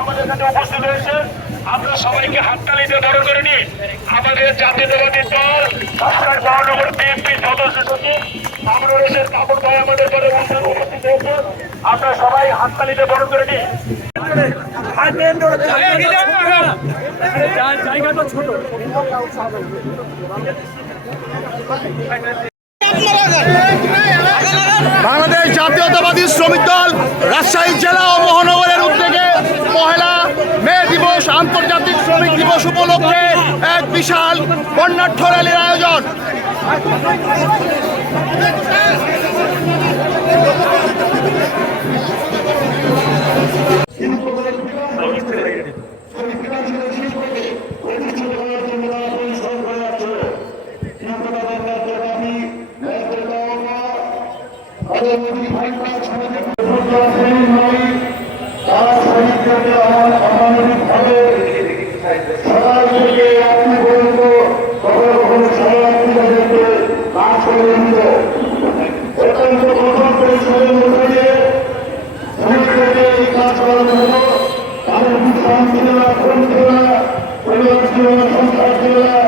আমাদের কাছে উপস্থিত হয়েছে। আমরা সবাইকে হাততালিতে বড় করে নিই। আমাদের জাতীয়তাবাদী দল মহানগর বিএনপির সদস্য সচিব বাংলাদেশের কাপড় ভাই আমাদের দলে উপস্থিত হয়েছে। আমরা সবাই হাততালিতে বড় করে নিই। জায়গাটা ছোট। বাংলাদেশ জাতীয়তাবাদী শ্রমিক দল রাজশাহী জেলা ও মহানগরের উদ্যোগে পহেলা মে দিবস আন্তর্জাতিক শ্রমিক দিবস উপলক্ষে এক বিশাল বর্ণাঢ্য র্যালির আয়োজন। সংস্কার